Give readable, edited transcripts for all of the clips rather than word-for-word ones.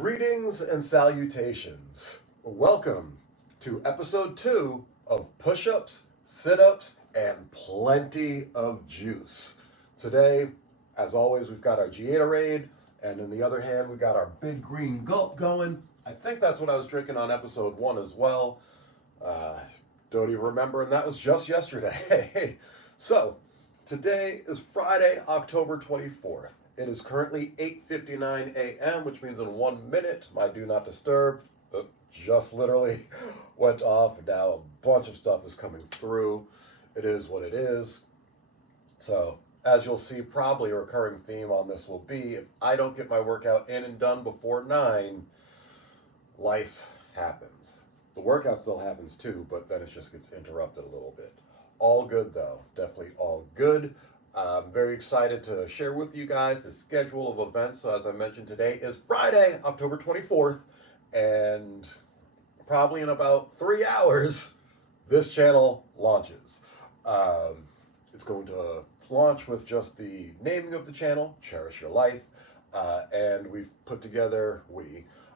Greetings and salutations. Welcome to episode 2 of Push-Ups, Sit-Ups, and Plenty of Juice. Today, as always, we've got our Gatorade, and on the other hand, we've got our Big Green Gulp going. I think that's what I was drinking on episode 1 as well. Don't even remember, and that was just yesterday. So, today is Friday, October 24th. It is currently 8:59 a.m., which means in 1 minute, my Do Not Disturb just literally went off, and now a bunch of stuff is coming through. It is what it is. So, as you'll see, probably a recurring theme on this will be, if I don't get my workout in and done before 9, life happens. The workout still happens too, but then it just gets interrupted a little bit. All good though, definitely all good. I'm very excited to share with you guys the schedule of events. So as I mentioned, today is Friday, October 24th, and probably in about 3 hours, this channel launches. It's going to launch with just the naming of the channel, Cherish Your Life, and I put together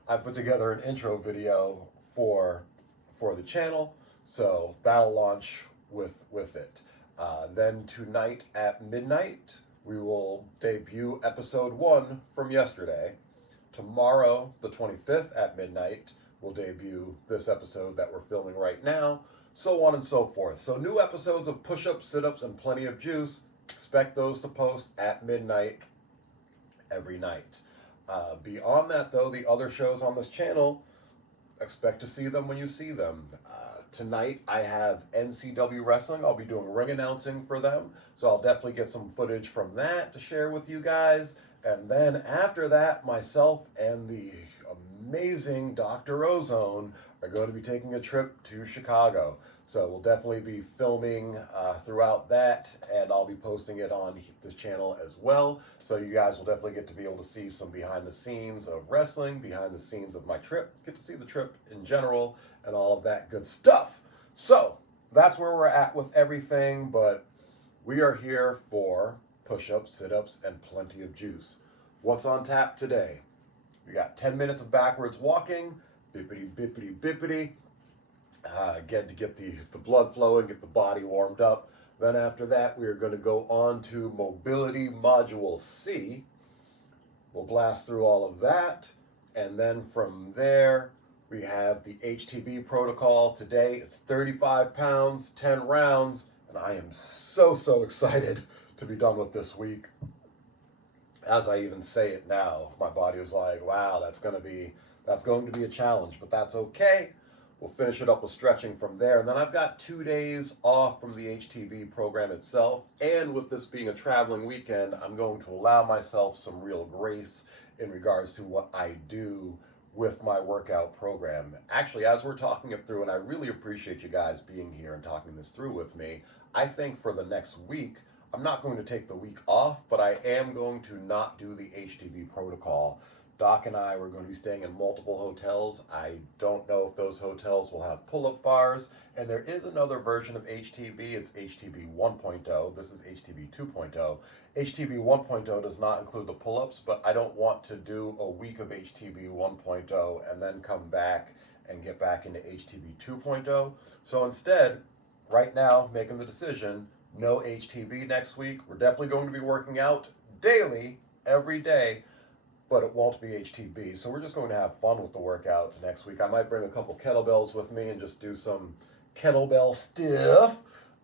an intro video for the channel, so that'll launch with it. Then tonight at midnight, we will debut episode 1 from yesterday. Tomorrow, the 25th at midnight, we'll debut this episode that we're filming right now, so on and so forth. So new episodes of Push-Ups, Sit-Ups, and Plenty of Juice. Expect those to post at midnight every night. Beyond that, though, the other shows on this channel, expect to see them when you see them. Tonight I have NCW Wrestling. I'll be doing ring announcing for them, so I'll definitely get some footage from that to share with you guys. And then after that, myself and the amazing Dr. Ozone are going to be taking a trip to Chicago. So we'll definitely be filming throughout that, and I'll be posting it on this channel as well. So you guys will definitely get to be able to see some behind the scenes of wrestling, behind the scenes of my trip, get to see the trip in general, and all of that good stuff. So that's where we're at with everything, but we are here for push-ups, sit-ups, and plenty of juice. What's on tap today? We got 10 minutes of backwards walking, bippity, bippity, bippity. Again, to get the blood flowing, get the body warmed up. Then after that, we are going to go on to Mobility Module C. We'll blast through all of that. And then from there, we have the HTB protocol. Today, it's 35 pounds, 10 rounds. And I am so excited to be done with this week. As I even say it now, my body is like, wow, that's going to be a challenge, but that's okay. We'll finish it up with stretching from there. And then I've got 2 days off from the HTB program itself. And with this being a traveling weekend, I'm going to allow myself some real grace in regards to what I do with my workout program. Actually, as we're talking it through, and I really appreciate you guys being here and talking this through with me, I think for the next week, I'm not going to take the week off, but I am going to not do the HTB protocol. Doc and I were going to be staying in multiple hotels. I don't know if those hotels will have pull-up bars, and there is another version of HTB. It's HTB 1.0. This is HTB 2.0. HTB 1.0 does not include the pull-ups, but I don't want to do a week of HTB 1.0 and then come back and get back into HTB 2.0. So instead, right now, making the decision, no HTB next week. We're definitely going to be working out daily, every day, but it won't be HTB. So we're just going to have fun with the workouts next week. I might bring a couple kettlebells with me and just do some kettlebell stuff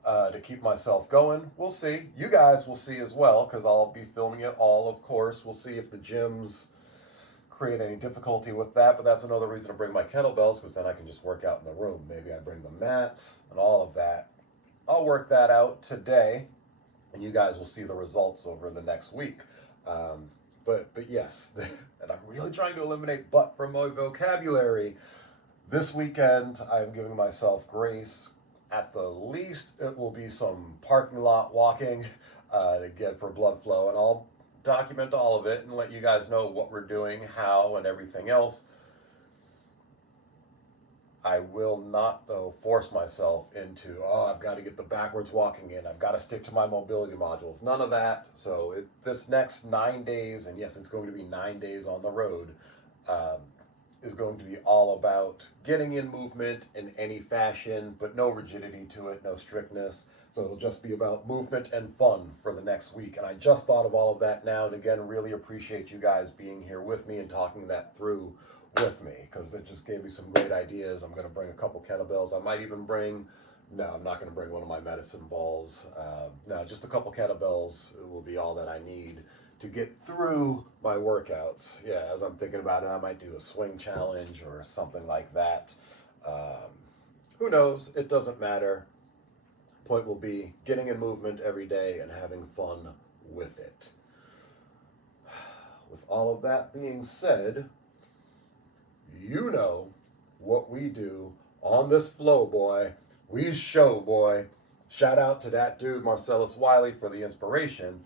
to keep myself going. We'll see. You guys will see as well, because I'll be filming it all, of course. We'll see if the gyms create any difficulty with that, but that's another reason to bring my kettlebells, because then I can just work out in the room. Maybe I bring the mats and all of that. I'll work that out today, and you guys will see the results over the next week. But yes, and I'm really trying to eliminate "but" from my vocabulary. This weekend, I'm giving myself grace. At the least, it will be some parking lot walking to get for blood flow, and I'll document all of it and let you guys know what we're doing, how, and everything else. I will not, though, force myself into, I've got to get the backwards walking in. I've got to stick to my mobility modules. None of that. So this next 9 days, and yes, it's going to be 9 days on the road, is going to be all about getting in movement in any fashion, but no rigidity to it, no strictness. So it'll just be about movement and fun for the next week. And I just thought of all of that now. And again, really appreciate you guys being here with me and talking that through with me, because it just gave me some great ideas. I'm going to bring a couple kettlebells. I might even bring, no, I'm not going to bring one of my medicine balls. No, just a couple kettlebells will be all that I need to get through my workouts. Yeah, as I'm thinking about it, I might do a swing challenge or something like that. Who knows? It doesn't matter. Point will be getting in movement every day and having fun with it. With all of that being said, you know what we do on this flow, boy. We show, boy. Shout out to that dude, Marcellus Wiley, for the inspiration.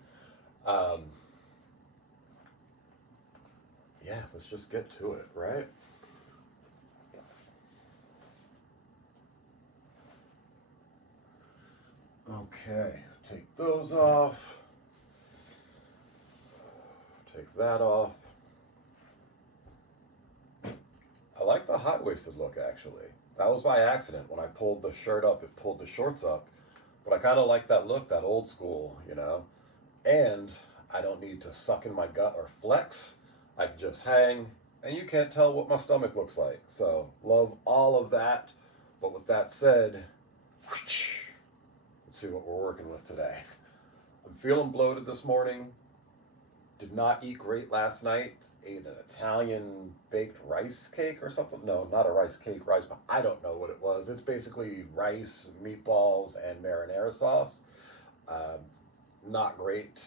Yeah, let's just get to it, right? Okay, take those off. Take that off. I like the high-waisted look, actually. That was by accident. When I pulled the shirt up, it pulled the shorts up. But I kind of like that look, that old school, you know? And I don't need to suck in my gut or flex. I can just hang, and you can't tell what my stomach looks like. So, love all of that. But with that said, let's see what we're working with today. I'm feeling bloated this morning. Did not eat great last night. Ate an Italian baked rice cake or something. No, not a rice cake, rice, but I don't know what it was. It's basically rice, meatballs, and marinara sauce. Not great.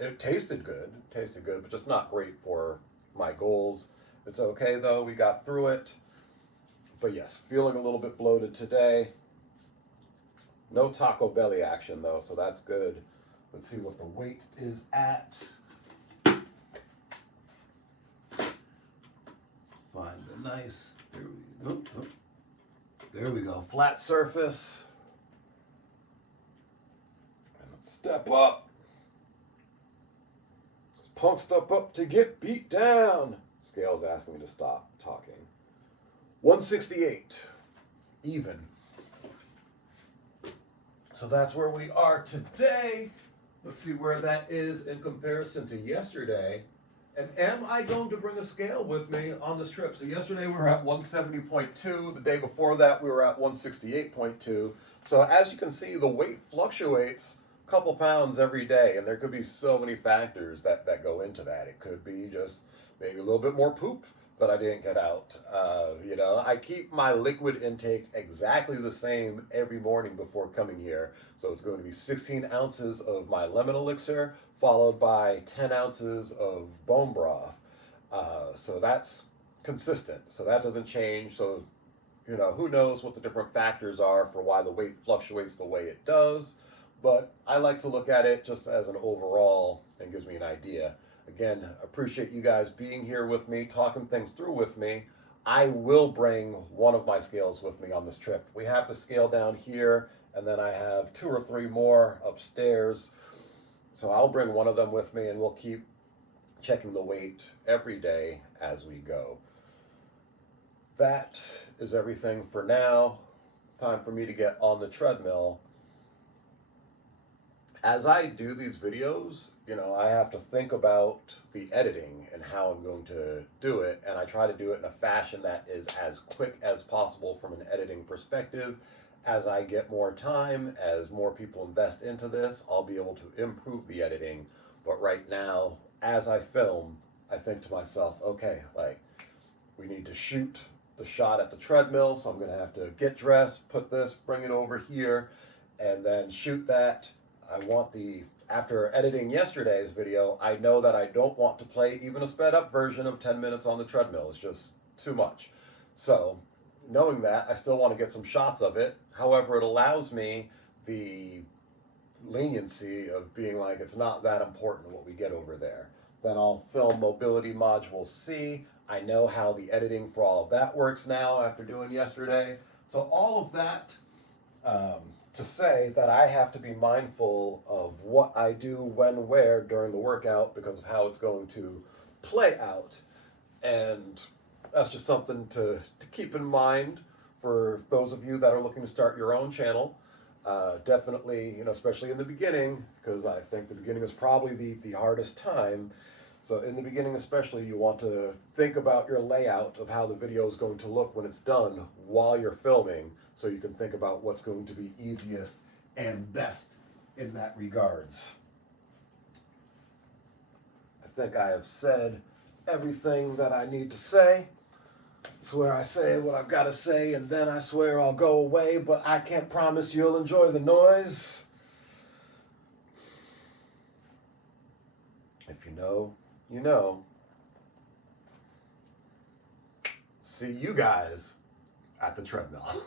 It tasted good, but just not great for my goals. It's okay though, we got through it. But yes, feeling a little bit bloated today. No taco belly action though, so that's good. Let's see what the weight is at. Find the nice, there we go, flat surface. And let's step up. Punk step up to get beat down. Scale's asking me to stop talking. 168, even. So that's where we are today. Let's see where that is in comparison to yesterday. And am I going to bring a scale with me on this trip? So yesterday we were at 170.2. The day before that we were at 168.2. So as you can see, the weight fluctuates a couple pounds every day. And there could be so many factors that go into that. It could be just maybe a little bit more poop that I didn't get out. You know, I keep my liquid intake exactly the same every morning before coming here. So it's going to be 16 ounces of my lemon elixir, followed by 10 ounces of bone broth. So that's consistent. So that doesn't change. So, you know, who knows what the different factors are for why the weight fluctuates the way it does. But I like to look at it just as an overall and gives me an idea. Again, appreciate you guys being here with me, talking things through with me. I will bring one of my scales with me on this trip. We have the scale down here, and then I have 2 or 3 more upstairs. So I'll bring one of them with me, and we'll keep checking the weight every day as we go. That is everything for now. Time for me to get on the treadmill. As I do these videos, you know, I have to think about the editing and how I'm going to do it, and I try to do it in a fashion that is as quick as possible from an editing perspective. As I get more time, as more people invest into this, I'll be able to improve the editing. But right now, as I film, I think to myself, okay, like, we need to shoot the shot at the treadmill, so I'm going to have to get dressed, put this, bring it over here, and then shoot that. I want after editing yesterday's video, I know that I don't want to play even a sped up version of 10 minutes on the treadmill. It's just too much. So, knowing that, I still want to get some shots of it. However, it allows me the leniency of being like, it's not that important what we get over there. Then I'll film mobility module C. I know how the editing for all of that works now after doing yesterday. So all of that to say that I have to be mindful of what I do, when, where during the workout because of how it's going to play out. And that's just something to keep in mind for those of you that are looking to start your own channel. Definitely, especially in the beginning, because I think the beginning is probably the hardest time. So in the beginning especially, you want to think about your layout of how the video is going to look when it's done while you're filming, so you can think about what's going to be easiest and best in that regards. I think I have said everything that I need to say. I swear I say what I've got to say, and then I swear I'll go away, but I can't promise you'll enjoy the noise. If you know, you know. See you guys at the treadmill.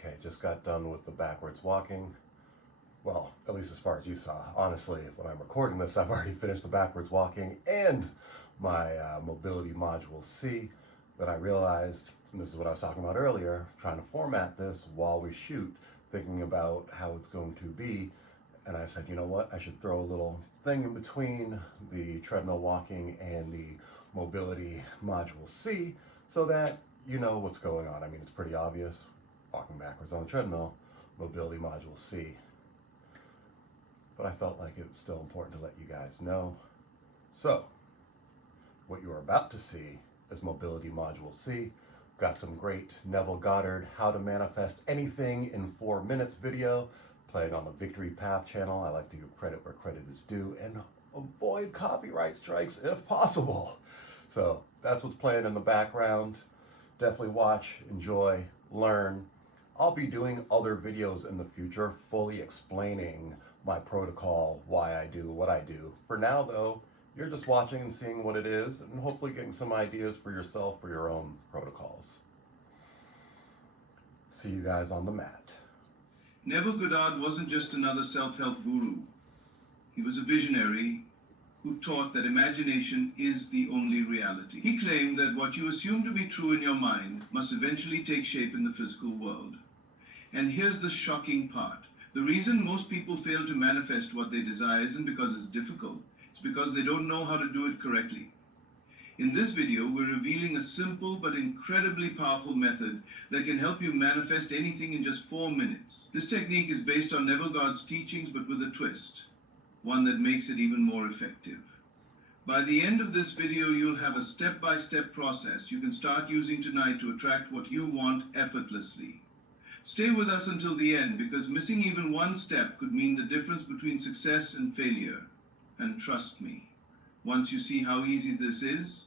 Okay, just got done with the backwards walking. Well, at least as far as you saw. Honestly, when I'm recording this, I've already finished the backwards walking and my mobility module C. Then I realized, and this is what I was talking about earlier, trying to format this while we shoot, thinking about how it's going to be. And I said, you know what, I should throw a little thing in between the treadmill walking and the mobility module C so that you know what's going on. I mean, it's pretty obvious. Walking backwards on the treadmill, mobility module C. But I felt like it was still important to let you guys know. So, what you are about to see is mobility module C. Got some great Neville Goddard How to Manifest Anything in 4 Minutes video playing on the Victory Path channel. I like to give credit where credit is due and avoid copyright strikes if possible. So that's what's playing in the background. Definitely watch, enjoy, learn. I'll be doing other videos in the future fully explaining my protocol, why I do what I do. For now though, you're just watching and seeing what it is and hopefully getting some ideas for yourself for your own protocols. See you guys on the mat. Neville Goddard wasn't just another self-help guru. He was a visionary who taught that imagination is the only reality. He claimed that what you assume to be true in your mind must eventually take shape in the physical world. And here's the shocking part. The reason most people fail to manifest what they desire isn't because it's difficult. It's because they don't know how to do it correctly. In this video, we're revealing a simple but incredibly powerful method that can help you manifest anything in just 4 minutes. This technique is based on Neville Goddard's teachings, but with a twist, one that makes it even more effective. By the end of this video, you'll have a step-by-step process you can start using tonight to attract what you want effortlessly. Stay with us until the end, because missing even one step could mean the difference between success and failure. And trust me, once you see how easy this is,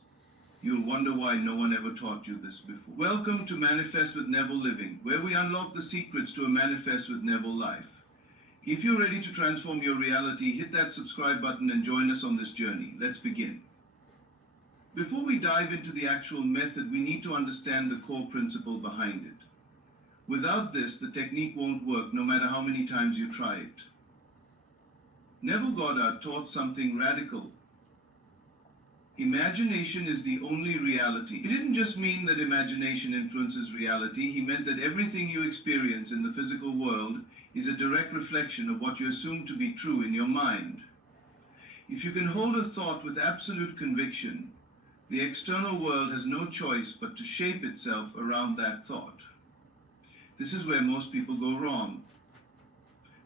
you'll wonder why no one ever taught you this before. Welcome to Manifest with Neville Living, where we unlock the secrets to a Manifest with Neville life. If you're ready to transform your reality, hit that subscribe button and join us on this journey. Let's begin. Before we dive into the actual method, we need to understand the core principle behind it. Without this, the technique won't work no matter how many times you try it. Neville Goddard taught something radical. Imagination is the only reality. He didn't just mean that imagination influences reality. He meant that everything you experience in the physical world is a direct reflection of what you assume to be true in your mind. If you can hold a thought with absolute conviction, the external world has no choice but to shape itself around that thought. This is where most people go wrong.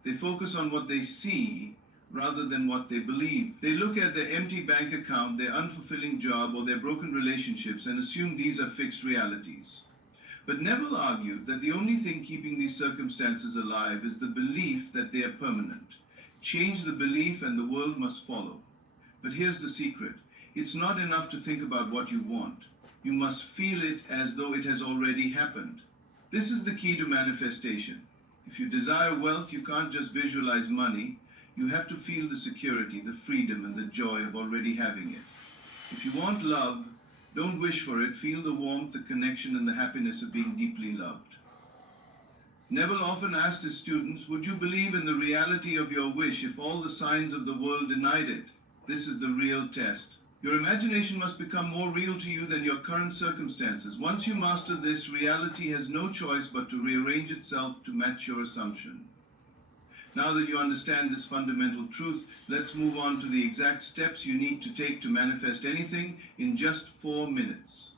They focus on what they see rather than what they believe. They look at their empty bank account, their unfulfilling job, or their broken relationships and assume these are fixed realities. But Neville argued that the only thing keeping these circumstances alive is the belief that they are permanent. Change the belief and the world must follow. But here's the secret. It's not enough to think about what you want. You must feel it as though it has already happened. This is the key to manifestation. If you desire wealth, you can't just visualize money. You have to feel the security, the freedom, and the joy of already having it. If you want love, Don't wish for it. Feel the warmth, the connection, and the happiness of being deeply loved. Neville often asked his students, would you believe in the reality of your wish if all the signs of the world denied it? This is the real test. Your imagination must become more real to you than your current circumstances. Once you master this, reality has no choice but to rearrange itself to match your assumption. Now that you understand this fundamental truth, let's move on to the exact steps you need to take to manifest anything in just 4 minutes.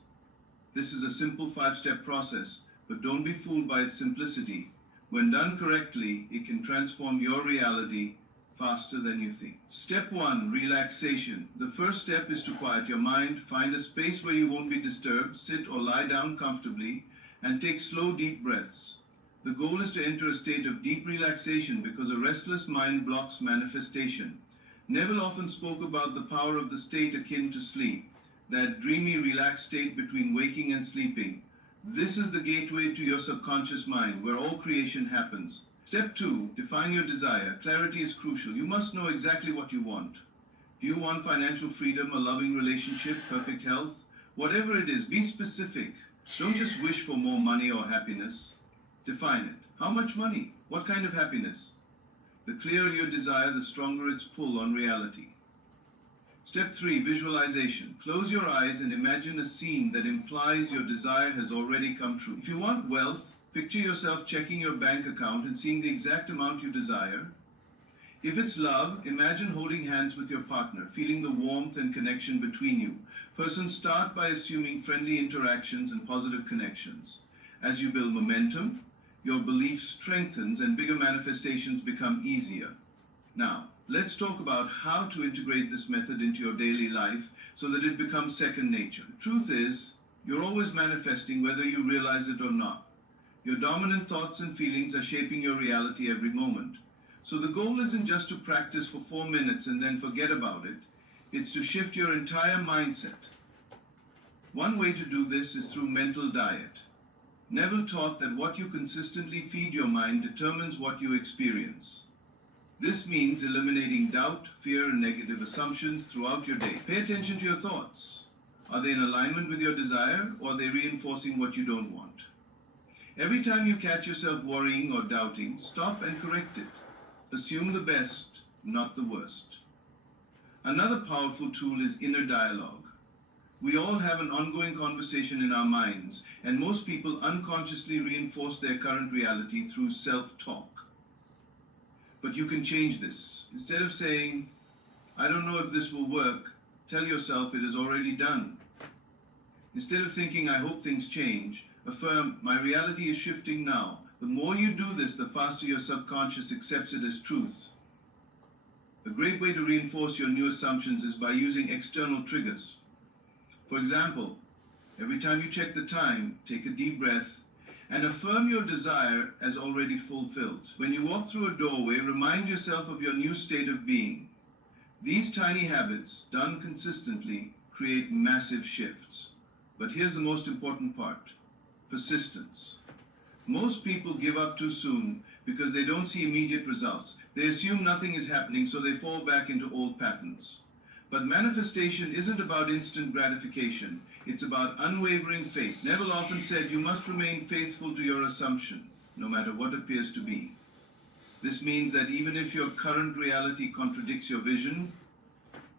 This is a simple 5-step process, but don't be fooled by its simplicity. When done correctly, it can transform your reality faster than you think. Step 1, relaxation. The first step is to quiet your mind. Find a space where you won't be disturbed. Sit or lie down comfortably and take slow, deep breaths. The goal is to enter a state of deep relaxation because a restless mind blocks manifestation. Neville often spoke about the power of the state akin to sleep, that dreamy, relaxed state between waking and sleeping. This is the gateway to your subconscious mind, where all creation happens. Step 2, define your desire. Clarity is crucial. You must know exactly what you want. Do you want financial freedom, a loving relationship, perfect health? Whatever it is, be specific. Don't just wish for more money or happiness. Define it. How much money? What kind of happiness? The clearer your desire, the stronger its pull on reality. Step 3, visualization. Close your eyes and imagine a scene that implies your desire has already come true. If you want wealth, picture yourself checking your bank account and seeing the exact amount you desire. If it's love, imagine holding hands with your partner, feeling the warmth and connection between you. First, start by assuming friendly interactions and positive connections. As you build momentum, your belief strengthens and bigger manifestations become easier. Now, let's talk about how to integrate this method into your daily life so that it becomes second nature. The truth is, you're always manifesting whether you realize it or not. Your dominant thoughts and feelings are shaping your reality every moment. So the goal isn't just to practice for 4 minutes and then forget about it. It's to shift your entire mindset. One way to do this is through mental diet. Neville taught that what you consistently feed your mind determines what you experience. This means eliminating doubt, fear, and negative assumptions throughout your day. Pay attention to your thoughts. Are they in alignment with your desire, or are they reinforcing what you don't want? Every time you catch yourself worrying or doubting, stop and correct it. Assume the best, not the worst. Another powerful tool is inner dialogue. We all have an ongoing conversation in our minds, and most people unconsciously reinforce their current reality through self-talk. But you can change this. Instead of saying, I don't know if this will work, tell yourself it is already done. Instead of thinking, I hope things change, affirm, my reality is shifting now. The more you do this, the faster your subconscious accepts it as truth. A great way to reinforce your new assumptions is by using external triggers. For example, every time you check the time, take a deep breath and affirm your desire as already fulfilled. When you walk through a doorway, remind yourself of your new state of being. These tiny habits, done consistently, create massive shifts. But here's the most important part: persistence. Most people give up too soon because they don't see immediate results. They assume nothing is happening, so they fall back into old patterns. But manifestation isn't about instant gratification. It's about unwavering faith. Neville often said you must remain faithful to your assumption, no matter what appears to be. This means that even if your current reality contradicts your vision,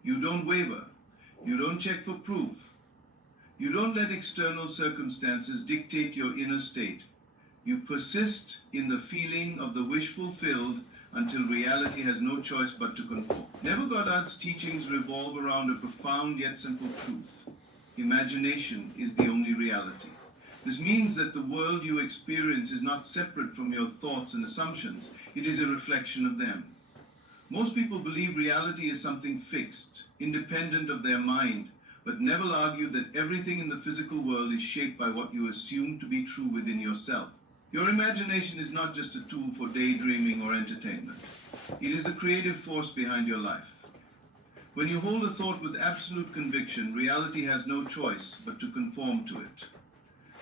you don't waver. You don't check for proof. You don't let external circumstances dictate your inner state. You persist in the feeling of the wish fulfilled until reality has no choice but to conform. Neville Goddard's teachings revolve around a profound yet simple truth. Imagination is the only reality. This means that the world you experience is not separate from your thoughts and assumptions. It is a reflection of them. Most people believe reality is something fixed, independent of their mind, but Neville argued that everything in the physical world is shaped by what you assume to be true within yourself. Your imagination is not just a tool for daydreaming or entertainment. It is the creative force behind your life. When you hold a thought with absolute conviction, reality has no choice but to conform to it.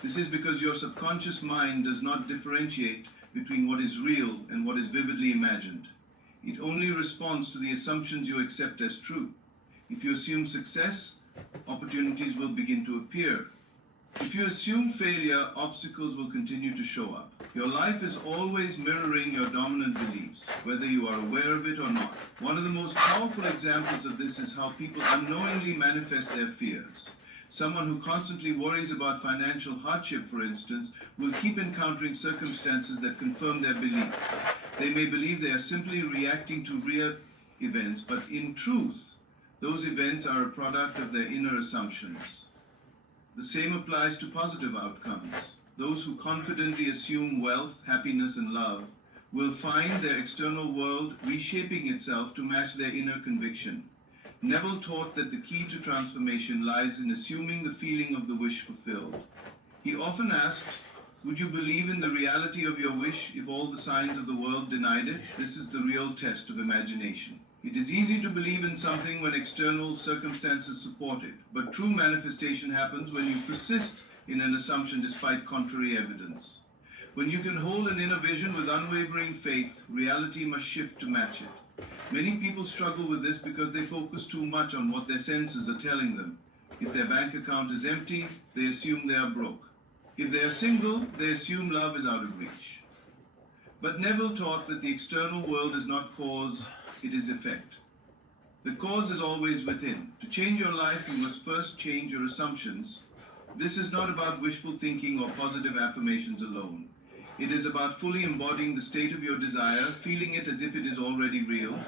This is because your subconscious mind does not differentiate between what is real and what is vividly imagined. It only responds to the assumptions you accept as true. If you assume success, Opportunities will begin to appear. If you assume failure, obstacles will continue to show up. Your life is always mirroring your dominant beliefs, whether you are aware of it or not. One of the most powerful examples of this is how people unknowingly manifest their fears. Someone who constantly worries about financial hardship, for instance, will keep encountering circumstances that confirm their belief. They may believe they are simply reacting to real events, but in truth, those events are a product of their inner assumptions. The same applies to positive outcomes. Those who confidently assume wealth, happiness, and love will find their external world reshaping itself to match their inner conviction. Neville taught that the key to transformation lies in assuming the feeling of the wish fulfilled. He often asked, would you believe in the reality of your wish if all the signs of the world denied it? This is the real test of imagination. It is easy to believe in something when external circumstances support it, but true manifestation happens when you persist in an assumption despite contrary evidence. When you can hold an inner vision with unwavering faith, reality must shift to match it. Many people struggle with this because they focus too much on what their senses are telling them. If their bank account is empty, they assume they are broke. If they are single, they assume love is out of reach. But Neville taught that the external world is not cause, it is effect. The cause is always within. To change your life, you must first change your assumptions. This is not about wishful thinking or positive affirmations alone. It is about fully embodying the state of your desire, feeling it as if it is already real.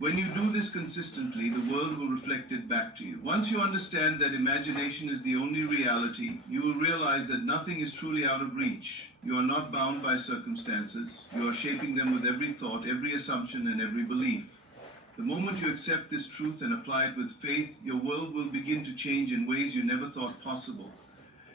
When you do this consistently, the world will reflect it back to you. Once you understand that imagination is the only reality, you will realize that nothing is truly out of reach. You are not bound by circumstances. You are shaping them with every thought, every assumption, and every belief. The moment you accept this truth and apply it with faith, your world will begin to change in ways you never thought possible.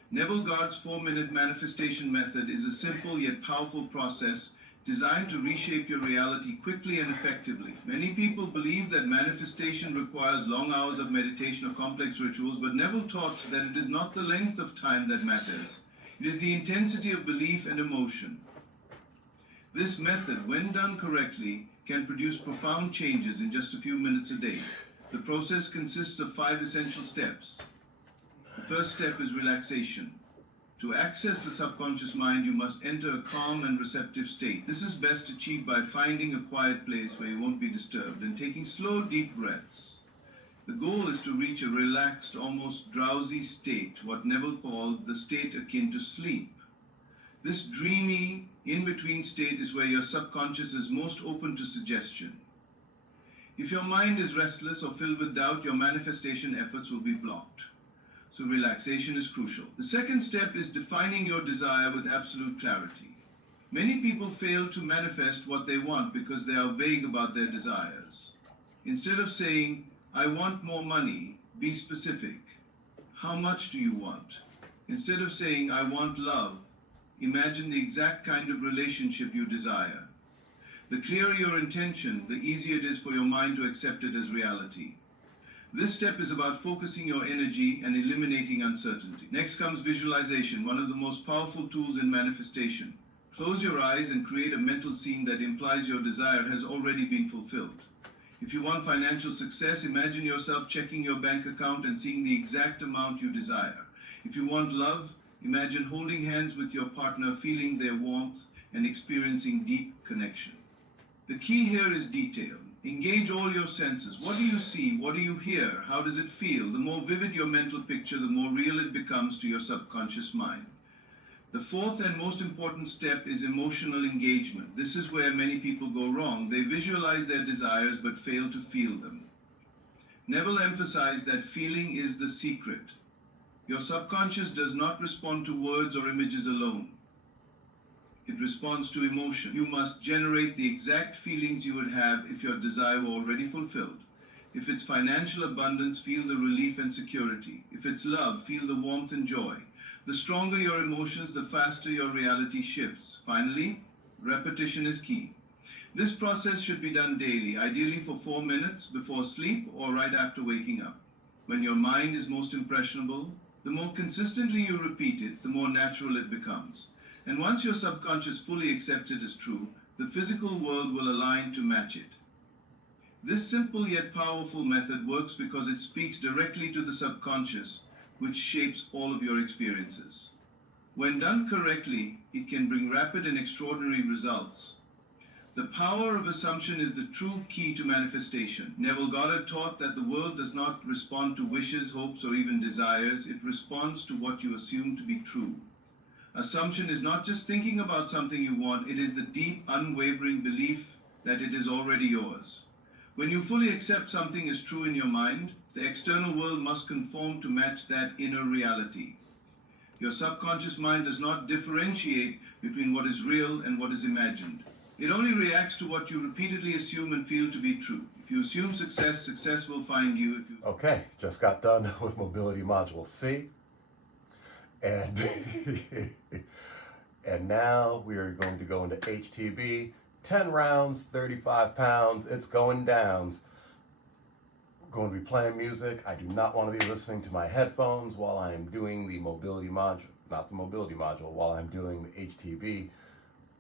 Neville Goddard's 4-minute manifestation method is a simple yet powerful process designed to reshape your reality quickly and effectively. Many people believe that manifestation requires long hours of meditation or complex rituals, but Neville taught that it is not the length of time that matters. It is the intensity of belief and emotion. This method, when done correctly, can produce profound changes in just a few minutes a day. The process consists of 5 essential steps. The first step is relaxation. To access the subconscious mind, you must enter a calm and receptive state. This is best achieved by finding a quiet place where you won't be disturbed and taking slow, deep breaths. The goal is to reach a relaxed, almost drowsy state, what Neville called the state akin to sleep. This dreamy, in-between state is where your subconscious is most open to suggestion. If your mind is restless or filled with doubt, your manifestation efforts will be blocked. So relaxation is crucial. The second step is defining your desire with absolute clarity. Many people fail to manifest what they want because they are vague about their desires. Instead of saying, I want more money, be specific. How much do you want? Instead of saying, I want love, imagine the exact kind of relationship you desire. The clearer your intention, the easier it is for your mind to accept it as reality. This step is about focusing your energy and eliminating uncertainty. Next comes visualization, one of the most powerful tools in manifestation. Close your eyes and create a mental scene that implies your desire has already been fulfilled. If you want financial success, imagine yourself checking your bank account and seeing the exact amount you desire. If you want love, imagine holding hands with your partner, feeling their warmth and experiencing deep connection. The key here is detail. Engage all your senses. What do you see? What do you hear? How does it feel? The more vivid your mental picture, the more real it becomes to your subconscious mind. The fourth and most important step is emotional engagement. This is where many people go wrong. They visualize their desires but fail to feel them. Neville emphasized that feeling is the secret. Your subconscious does not respond to words or images alone. It responds to emotion. You must generate the exact feelings you would have if your desire were already fulfilled. If it's financial abundance, feel the relief and security. If it's love, feel the warmth and joy. The stronger your emotions, the faster your reality shifts. Finally, repetition is key. This process should be done daily, ideally for 4 minutes before sleep or right after waking up. When your mind is most impressionable, the more consistently you repeat it, the more natural it becomes. And once your subconscious fully accepts it as true, the physical world will align to match it. This simple yet powerful method works because it speaks directly to the subconscious, which shapes all of your experiences. When done correctly, it can bring rapid and extraordinary results. The power of assumption is the true key to manifestation. Neville Goddard taught that the world does not respond to wishes, hopes, or even desires. It responds to what you assume to be true. Assumption is not just thinking about something you want, it is the deep, unwavering belief that it is already yours. When you fully accept something as true in your mind, the external world must conform to match that inner reality. Your subconscious mind does not differentiate between what is real and what is imagined. It only reacts to what you repeatedly assume and feel to be true. If you assume success, success will find you. Okay, just got done with Mobility Module C. And, and now we are going to go into HTB. 10 rounds, 35 pounds, it's going down. I'm going to be playing music. I do not want to be listening to my headphones while I am doing the mobility module, not the mobility module, while I'm doing the HTB,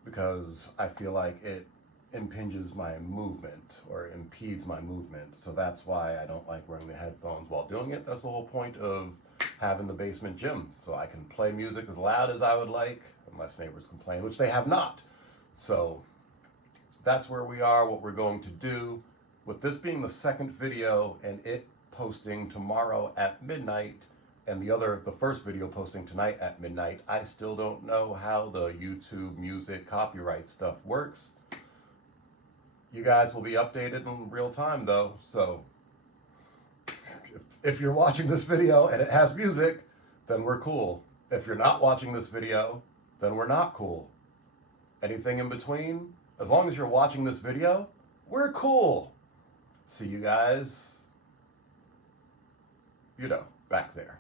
because I feel like it impinges my movement or impedes my movement. So that's why I don't like wearing the headphones while doing it. That's the whole point of having the basement gym, so I can play music as loud as I would like, unless neighbors complain, which they have not. So that's where we are, what we're going to do. With this being the second video and it posting tomorrow at midnight, and the first video posting tonight at midnight, I still don't know how the YouTube music copyright stuff works. You guys will be updated in real time though, so if you're watching this video and it has music, then we're cool. If you're not watching this video, then we're not cool. Anything in between, as long as you're watching this video, we're cool. See you guys, back there.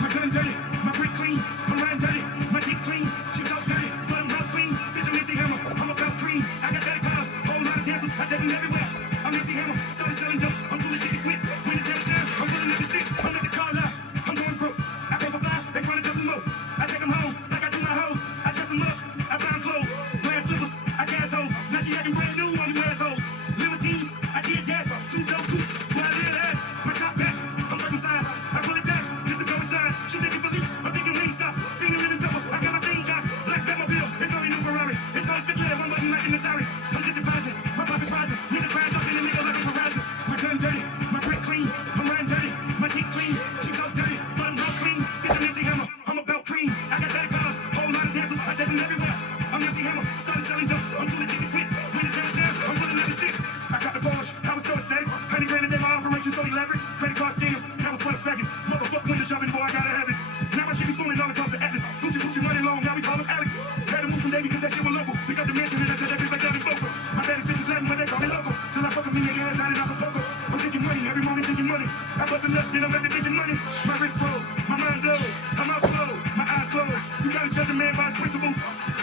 My gun dirty, my brick clean, my rhyme dirty, my dick clean, she talk dirty, but I'm not clean. Bitch, I'm Missy Hammer, I'm about clean. I got that cars, whole lot of dancers, I take them everywhere. I'm Missy Hammer, started selling dope, I'm too legit to quit. When it's out of town, I'm pulling up the stick, I'm at the car lot, I'm going broke. I pay for five, they front a double more. I take them home, like I do my hoes. I dress them up, I buy them clothes. Glass slippers, I gas hoes. Now she acting brand new on you assholes. Limousines, I did that, two dope coops. Where I live at, my top back, I'm circumcised. I pull it back, just to go inside. She thinking believe, I'm thinking wing stop. Seen her in the double, I got my thing got. Black Batmobile, it's only new Ferrari. It's called stick one button like in the Atari. I'm just advising, my profit's rising. Niggas crash up in the nigga like a Verizon. My gun dirty, my brick clean, I'm riding dirty, my dick clean. She talk dirty, but I'm not clean. Bitch, I'm Missy Hammer, I'm about cream. I got that cars, whole lot of dancers, I take them everywhere. I'm Missy Hammer, started selling dope, I'm too legit to quit. When it's downtown, I'm pulling up the stick. I got the Porsche, I was so ecstatic. 100 grand a day, my operation so elaborate. Credit card scams, that was 12 seconds. Motherfuck window shopping, boy, I gotta have it. Now my shit be booming all across the atlas. Gucci money long, now we call him Alex. Had to move from Davy cause that shit was local. Pick up the mansion and I said that bitch like that is vocal. My baddest bitch is Latin, but they call me local. Till I fuck up in your ass, I did not for poker. I'm thinking money, every morning thinking money. I bust a nut, then I'm every thinking money. My wrist froze, my mind blows. I'm out slow, my eyes closed. You gotta judge a man by his principles.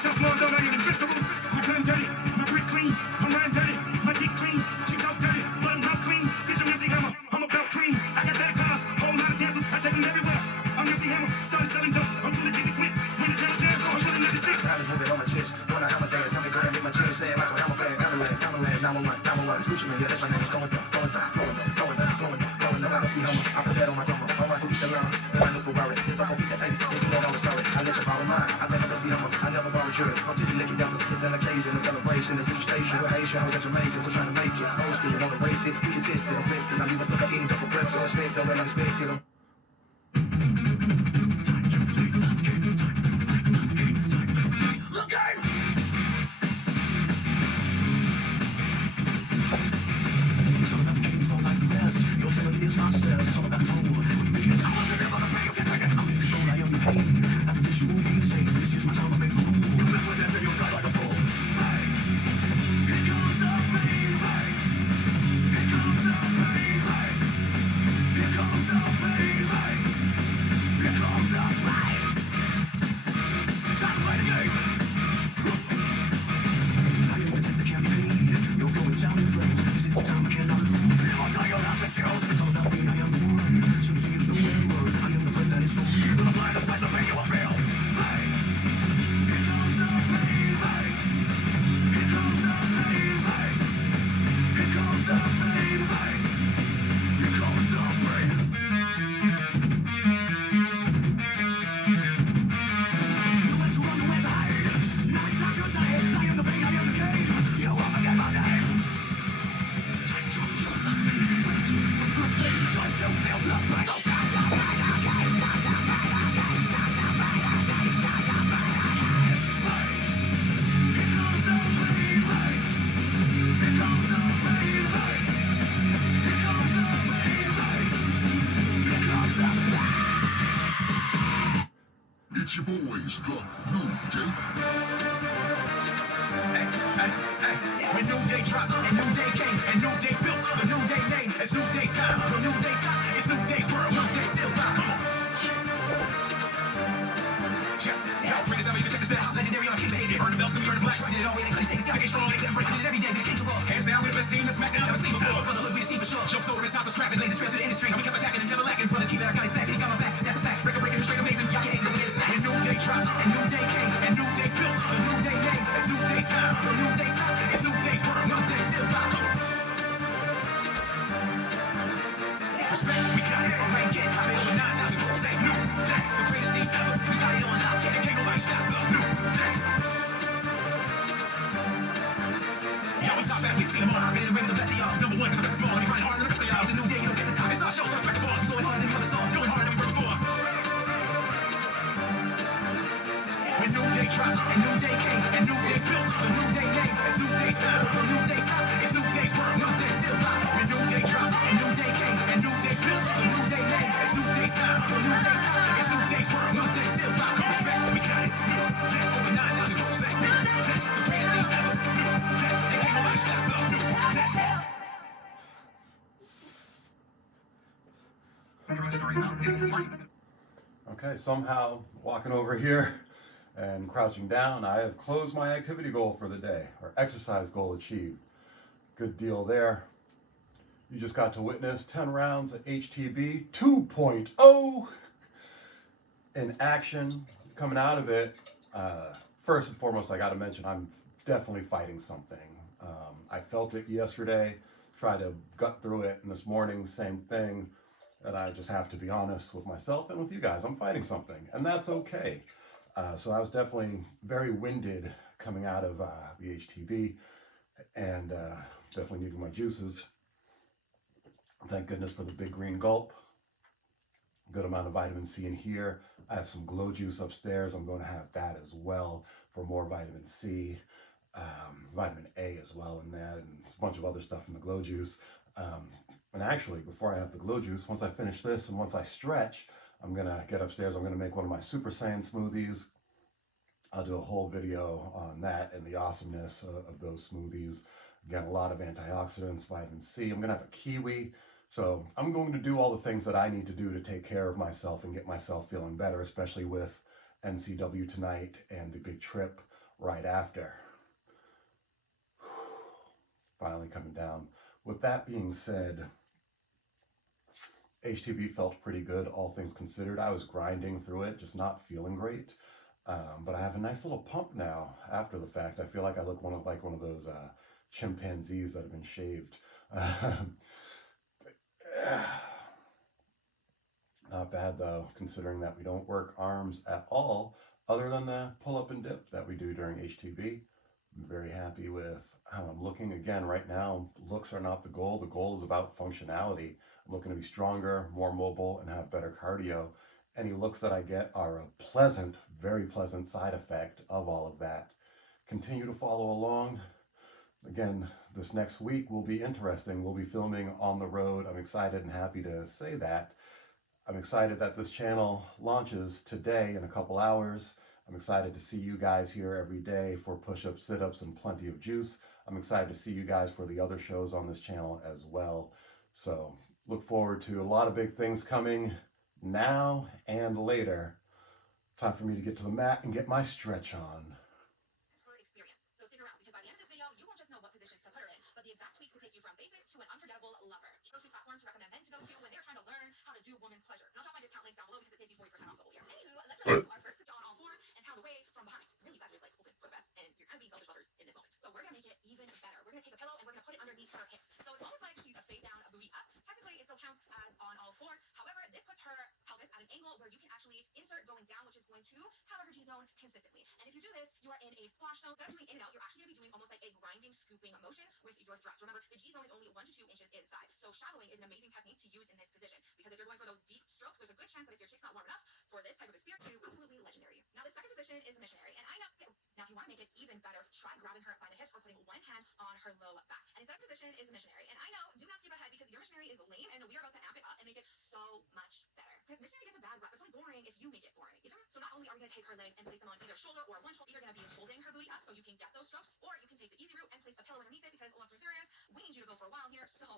Tell Lord, don't I get invincible. My gun dirty, my brick clean, I'm riding dirty, my dick clean. She talk dirty, but I'm not clean. Bitch, I'm Missy Hammer, I'm about cream. I got that cars, whole lot of dancers, I take them everywhere. I'm Missy Hammer, started selling dope, I'm too legit to quit. When it's downtown, I'm pulling up the stick. I was moving on my chest, when I have a dance, tell me go ahead and make my chest stand. That's what I'm playing, Avalanche, 911, Gucci man, yeah, that's my name, it's going down. I see Hummer, I put that on my grandma, all my Gucci Delano, then I knew Ferrari, it's all gonna be the eight, if you know I was sorry, I let you borrow mine, I think I'm Missy Hummer, I never borrowed yours, I'm to the naked dancers, it's an occasion, a celebration, it's a station, we're Haitian, I was at Jamaica, we're trying to make it, old school, wanna race it, we can test it, I'm flexing, I leave a sucker in just for breath, so expect them when I'm expected them. Here comes the pain. It's your boys, the New Day. When New Day dropped, and New Day came, and New Day built, the New Day name, it's New Day's time. When New Day stop, it's New Day's world. New Day still fly. Come on. Y'all bring this out, even check this out. Legendary on King Baby. Earn the belts and we earn the blacks. Did it all way, they couldn't take it. Stay strong, they couldn't break it. Every day, we the capable. Hands down, we're the best team that's SmackDown ever seen before. For the hood, we the team for sure. Jumps over, it's time for scrapping. Lays the trail to the industry. And we kept attacking and never lacking. Brothers keep it, I got his back, and he got my back. That's a fact. Breaking, breaking, straight amazing. Y'all can't hate, no way to slack. When New Day dropped, and New Day came, and New Day built, the New Day name, it's New Day's time. The New Day stop, it's New Day's world. New Day still fly. Come on. Respect, we got it on rank, yeah. Top it over 9,000 folks say New Day, the greatest team ever. We got it on lock, yeah. And can't nobody stop the New Day. Y'all on top athletes, see them all. Ready to bring the best of y'all. Number one, cause I'm small, and we grind harder than the rest of y'all. It's a new day, you don't get the top. It's our show, so respect the boss. Going harder than we ever saw. Going harder than we were before. When New Day dropped, and New Day came, and New Day built, the New Day name, it's New Day's time. The New Day stop, it's New Day's world. New Day still fly. When New Day dropped, and New Day came, and New Day built, the New Day name, it's New Day's time. The New Day stop, it's New Day's world. New Day still fly. Respect, we got it. New Day, over 9,000 folks say New Day, the greatest team ever. New Day, and can't nobody stop the New Day. Okay, somehow walking over here and crouching down, I have closed my activity goal for the day, or exercise goal achieved. Good deal there. You just got to witness 10 rounds of HTB 2.0 in action. Coming out of it, first and foremost, I got to mention I'm definitely fighting something. I felt it yesterday, tried to gut through it, and this morning, same thing. And I just have to be honest with myself and with you guys. I'm fighting something, and that's okay. So I was definitely very winded coming out of the HTB, and definitely needing my juices. Thank goodness for the big green gulp. Good amount of vitamin C in here. I have some glow juice upstairs. I'm going to have that as well for more vitamin C, vitamin A as well in that, and a bunch of other stuff in the glow juice. And actually, before I have the glow juice, once I finish this and once I stretch, I'm gonna get upstairs. I'm gonna make one of my Super Saiyan smoothies. I'll do a whole video on that and the awesomeness of those smoothies. Again, a lot of antioxidants, vitamin C. I'm gonna have a kiwi. So I'm going to do all the things that I need to do to take care of myself and get myself feeling better, especially with NCW tonight and the big trip right after. Finally coming down. With that being said, HTB felt pretty good, all things considered. I was grinding through it, just not feeling great. But I have a nice little pump now after the fact. I feel like I look like one of those chimpanzees that have been shaved. Not bad though, considering that we don't work arms at all, other than the pull-up and dip that we do during HTB. I'm very happy with how I'm looking. Again, right now, looks are not the goal. The goal is about functionality. I'm looking to be stronger, more mobile, and have better cardio. Any looks that I get are a pleasant, very pleasant side effect of all of that. Continue to follow along. Again, this next week will be interesting. We'll be filming on the road. I'm excited and happy to say that. I'm excited that this channel launches today in a couple hours. I'm excited to see you guys here every day for push-ups, sit-ups, and plenty of juice. I'm excited to see you guys for the other shows on this channel as well. So look forward to a lot of big things coming now and later. Time for me to get to the mat and get my stretch on. Experience. So stick around, because by the end of this video, you won't just know what positions to put her in, but the exact tweaks to take you from basic to an unforgettable lover. Go-to platforms to recommend men to go to when they're trying to learn how to do women's pleasure. And I'll drop my discount link down below because it saves you 40% off the whole year. Anywho, let's relate to our first position on all fours and pound away from behind. Really, you guys are just like hoping for the best, and you're kind of being selfish lovers in this moment. So we're gonna make it even better. We're gonna take a pillow and we're gonna put it underneath her hips. So it's almost like she's a face down, a booty up. Technically, it still counts as on all fours. However, this puts her pelvis at an angle where you can actually insert going down, which is going to have her G zone consistently. And if you do this, you are in a splash zone. Instead of doing in and out, you're actually gonna be doing almost like a grinding, scooping motion with your thrust. Remember, the G zone is only 1 to 2 inches inside. So shallowing is an amazing technique to use in this position, because if you're going for those deep strokes, there's a good chance that if your chick's not warm enough for this type of experience, to absolutely legendary. Now, the second position is a missionary, and I know. Now, if you want to make it even better, try grabbing her by the hips or putting one hand on her low back. And instead of position is a missionary, and I know, do not skip ahead because your missionary is lame, and we are about to amp it up and make it so much better. Because missionary gets a bad rep. It's really boring. boring if you make it boring. So not only are we going to take her legs and place them on either shoulder or one shoulder, you're going to be holding her booty up so you can get those strokes, or you can take the easy route and place a pillow underneath it because let's be serious, we need you to go for a while here, so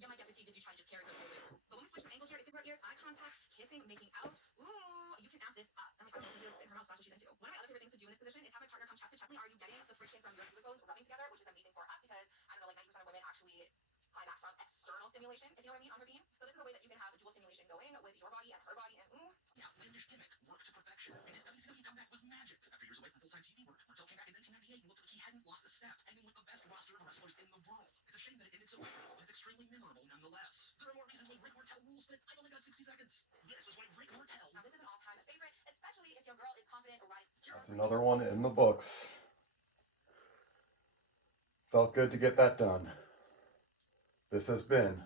you might get fatigued if you try to just carry her all the way through. But when we switch this angle here, it's in her ears, eye contact, kissing, making out. Ooh, you can amp this up. And like, I don't know, spit in her mouth, that's what she's into. One of my other favorite things to do in this position is have my partner come chest to chest. Are you getting the friction from your pubic bones rubbing together, which is amazing for us because I don't know, like 90% of women actually climax from external stimulation, if you know what I mean, on her beam. So this is a way that you can have dual stimulation going with your body and her body, and ooh. Yeah, outlandish gimmick worked to perfection, and his WCW comeback was magic. After years away from full-time TV work, Martel came back in 1998 and looked like he hadn't lost a step, hanging with the best roster of wrestlers in the world. It's a shame that it ended so quickly, but it's extremely memorable nonetheless. There are more reasons why Rick Martel rules, but I've only got 60 seconds. This is why Rick Martel. Now this is an all-time favorite, especially if your girl is confident or riding. That's another one in the books. Felt good to get that done. This has been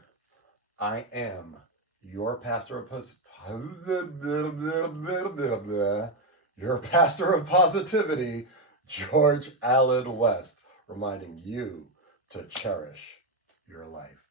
I Am Your Pastor of Your Pastor of Positivity, George Allen West, reminding you to cherish your life.